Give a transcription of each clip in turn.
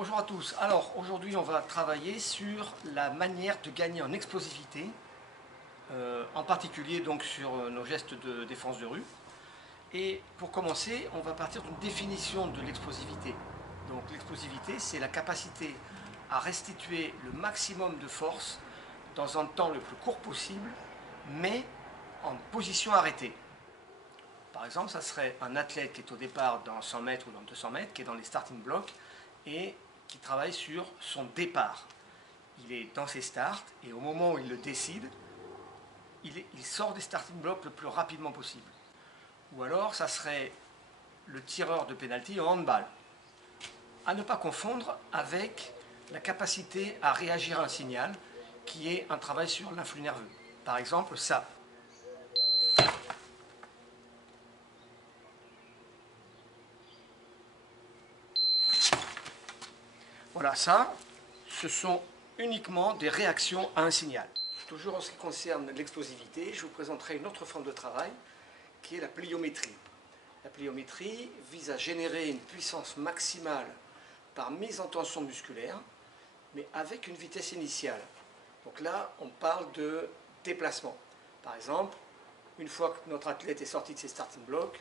Bonjour à tous. Alors aujourd'hui on va travailler sur la manière de gagner en explosivité, en particulier donc sur nos gestes de défense de rue. Et pour commencer, on va partir d'une définition de l'explosivité. Donc l'explosivité, c'est la capacité à restituer le maximum de force dans un temps le plus court possible, mais en position arrêtée. Par exemple, ça serait un athlète qui est au départ dans 100 mètres ou dans 200 mètres, qui est dans les starting blocks et qui travaille sur son départ. Il est dans ses starts et au moment où il le décide, il sort des starting blocks le plus rapidement possible. Ou alors, ça serait le tireur de pénalty en handball. À ne pas confondre avec la capacité à réagir à un signal qui est un travail sur l'influx nerveux. Par exemple, ça. Voilà, ça, ce sont uniquement des réactions à un signal. Toujours en ce qui concerne l'explosivité, je vous présenterai une autre forme de travail qui est la pliométrie. La pliométrie vise à générer une puissance maximale par mise en tension musculaire, mais avec une vitesse initiale. Donc là, on parle de déplacement. Par exemple, une fois que notre athlète est sorti de ses starting blocks,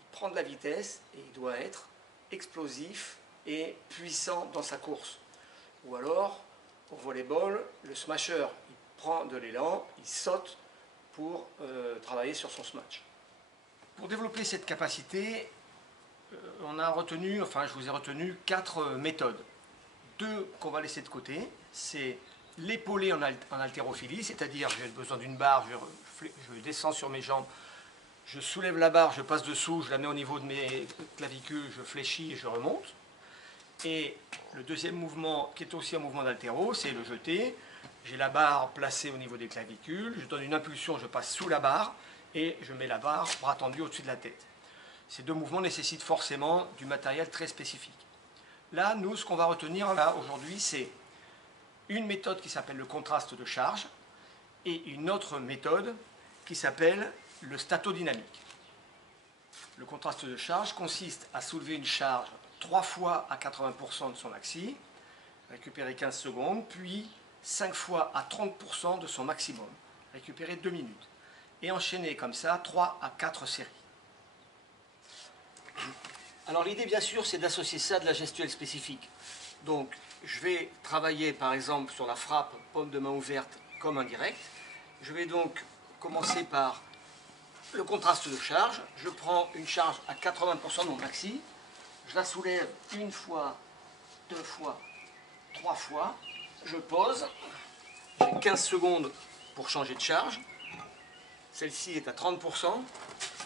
il prend de la vitesse et il doit être explosif et puissant dans sa course. Ou alors, au volleyball, le smasher, il prend de l'élan, il saute pour travailler sur son smash. Pour développer cette capacité, je vous ai retenu 4 méthodes. 2 qu'on va laisser de côté, c'est l'épaulé en haltérophilie, c'est-à-dire j'ai besoin d'une barre, je descends sur mes jambes, je soulève la barre, je passe dessous, je la mets au niveau de mes clavicules, je fléchis et je remonte. Et le deuxième mouvement, qui est aussi un mouvement d'haltéro, c'est le jeté. J'ai la barre placée au niveau des clavicules, je donne une impulsion, je passe sous la barre et je mets la barre bras tendu au-dessus de la tête. Ces 2 mouvements nécessitent forcément du matériel très spécifique. Là, nous, ce qu'on va retenir là aujourd'hui, c'est une méthode qui s'appelle le contraste de charge et une autre méthode qui s'appelle le statodynamique. Le contraste de charge consiste à soulever une charge 3 fois à 80% de son axis, récupérer 15 secondes, puis 5 fois à 30% de son maximum, récupérer 2 minutes, et enchaîner comme ça 3 à 4 séries. Alors l'idée bien sûr c'est d'associer ça à de la gestuelle spécifique. Donc je vais travailler par exemple sur la frappe paume de main ouverte comme indirecte. Je vais donc commencer par le contraste de charge. Je prends une charge à 80% de mon maxi. Je la soulève une fois, 2 fois, 3 fois. Je pose. J'ai 15 secondes pour changer de charge. Celle-ci est à 30%.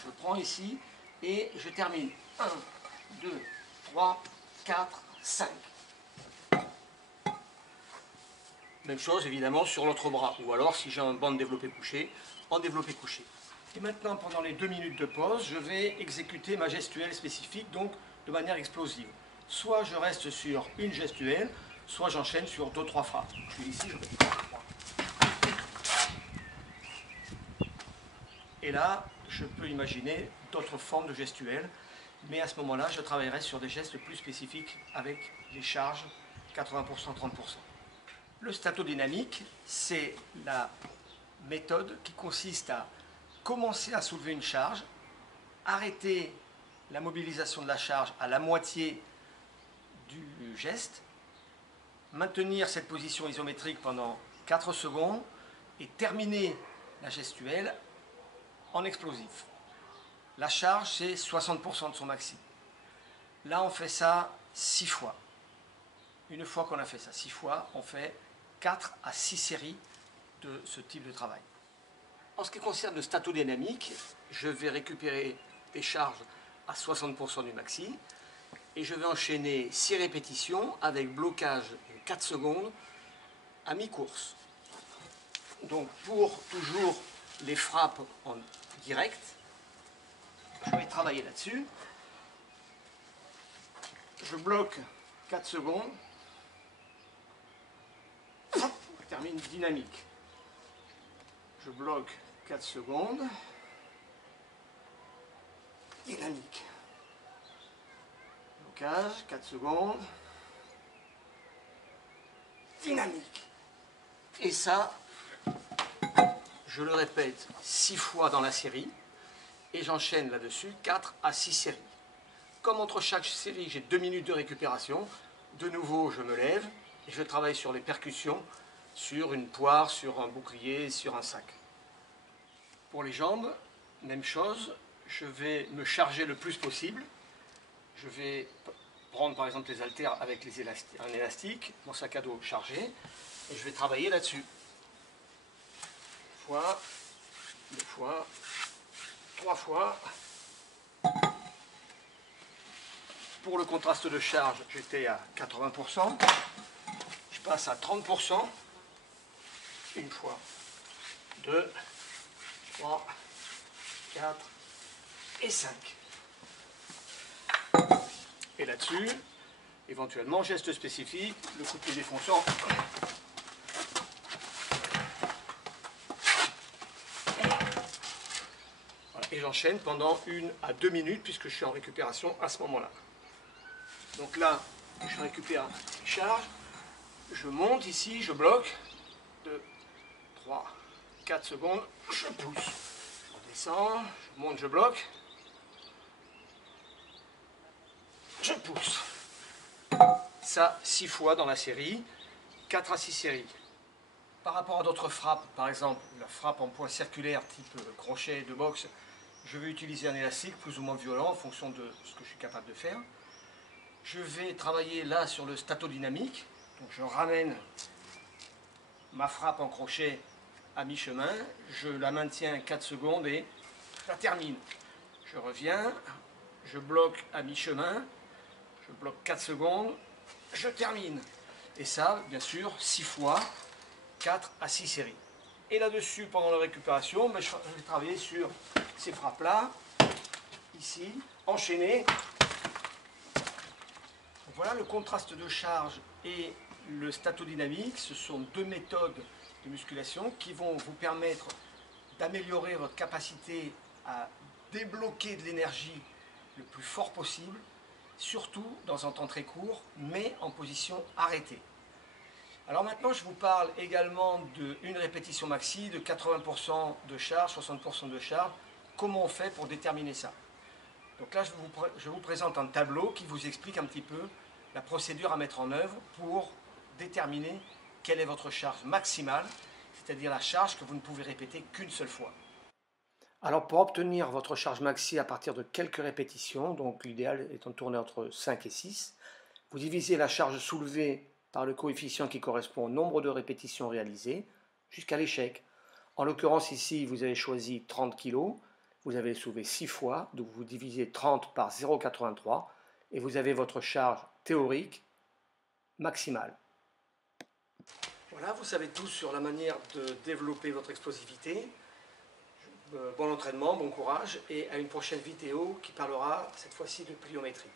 Je prends ici et je termine. 1, 2, 3, 4, 5. Même chose évidemment sur l'autre bras. Ou alors si j'ai un banc de développé couché, en développé couché. Et maintenant, pendant les 2 minutes de pause, je vais exécuter ma gestuelle spécifique, donc de manière explosive. Soit je reste sur une gestuelle, soit j'enchaîne sur 2-3 frappes. Je suis ici, je vais. Et là, je peux imaginer d'autres formes de gestuelles, mais à ce moment-là, je travaillerai sur des gestes plus spécifiques avec les charges 80%, 30%. Le statodynamique, c'est la méthode qui consiste à commencer à soulever une charge, arrêter la mobilisation de la charge à la moitié du geste, maintenir cette position isométrique pendant 4 secondes et terminer la gestuelle en explosif. La charge, c'est 60% de son maxi. Là, on fait ça 6 fois. Une fois qu'on a fait ça 6 fois, on fait 4 à 6 séries de ce type de travail. En ce qui concerne le statodynamique, je vais récupérer des charges à 60% du maxi et je vais enchaîner 6 répétitions avec blocage de 4 secondes à mi-course. Donc pour toujours les frappes en direct, je vais travailler là-dessus. Je bloque 4 secondes. Je termine dynamique. Je bloque 4 secondes. Dynamique. Blocage, 4 secondes. dynamique. Et ça, je le répète 6 fois dans la série et j'enchaîne là-dessus 4 à 6 séries. Comme entre chaque série, j'ai 2 minutes de récupération, de nouveau, je me lève et je travaille sur les percussions, sur une poire, sur un bouclier, sur un sac. Pour les jambes, même chose, je vais me charger le plus possible. Je vais prendre par exemple les haltères avec un élastique, mon sac à dos chargé, et je vais travailler là-dessus. Une fois, 2 fois, 3 fois. Pour le contraste de charge, j'étais à 80%. Je passe à 30%. Une fois, 2, 3, 4 et 5. Et là-dessus, éventuellement, geste spécifique, le coup de pied défonçant. Voilà. Et j'enchaîne pendant 1 à 2 minutes puisque je suis en récupération à ce moment-là. Donc là, je récupère une charge, je monte ici, je bloque, 2, 3, 4 secondes, je pousse, je redescends, je monte, je bloque, je pousse. Ça 6 fois dans la série, 4 à 6 séries. Par rapport à d'autres frappes, par exemple la frappe en poids circulaire type crochet de boxe, je vais utiliser un élastique plus ou moins violent en fonction de ce que je suis capable de faire. Je vais travailler là sur le statodynamique, donc je ramène ma frappe en crochet à mi-chemin, je la maintiens 4 secondes et je la termine. Je reviens, je bloque à mi-chemin, je bloque 4 secondes, je termine. Et ça, bien sûr, 6 fois, 4 à 6 séries. Et là-dessus, pendant la récupération, je vais travailler sur ces frappes-là, ici, enchaînées. Voilà, le contraste de charge et le statodynamique, ce sont 2 méthodes de musculation qui vont vous permettre d'améliorer votre capacité à débloquer de l'énergie le plus fort possible, surtout dans un temps très court, mais en position arrêtée. Alors maintenant, je vous parle également d'une répétition maxi de 80% de charge, 60% de charge. Comment on fait pour déterminer ça? Donc là, je vous présente un tableau qui vous explique un petit peu la procédure à mettre en œuvre pour déterminer quelle est votre charge maximale, c'est-à-dire la charge que vous ne pouvez répéter qu'une seule fois. Alors pour obtenir votre charge maxi à partir de quelques répétitions, donc l'idéal étant de tourner entre 5 et 6, vous divisez la charge soulevée par le coefficient qui correspond au nombre de répétitions réalisées jusqu'à l'échec. En l'occurrence ici, vous avez choisi 30 kg, vous avez soulevé 6 fois, donc vous divisez 30 par 0,83 et vous avez votre charge théorique maximale. Voilà, vous savez tout sur la manière de développer votre explosivité. Bon entraînement, bon courage et à une prochaine vidéo qui parlera cette fois-ci de pliométrie.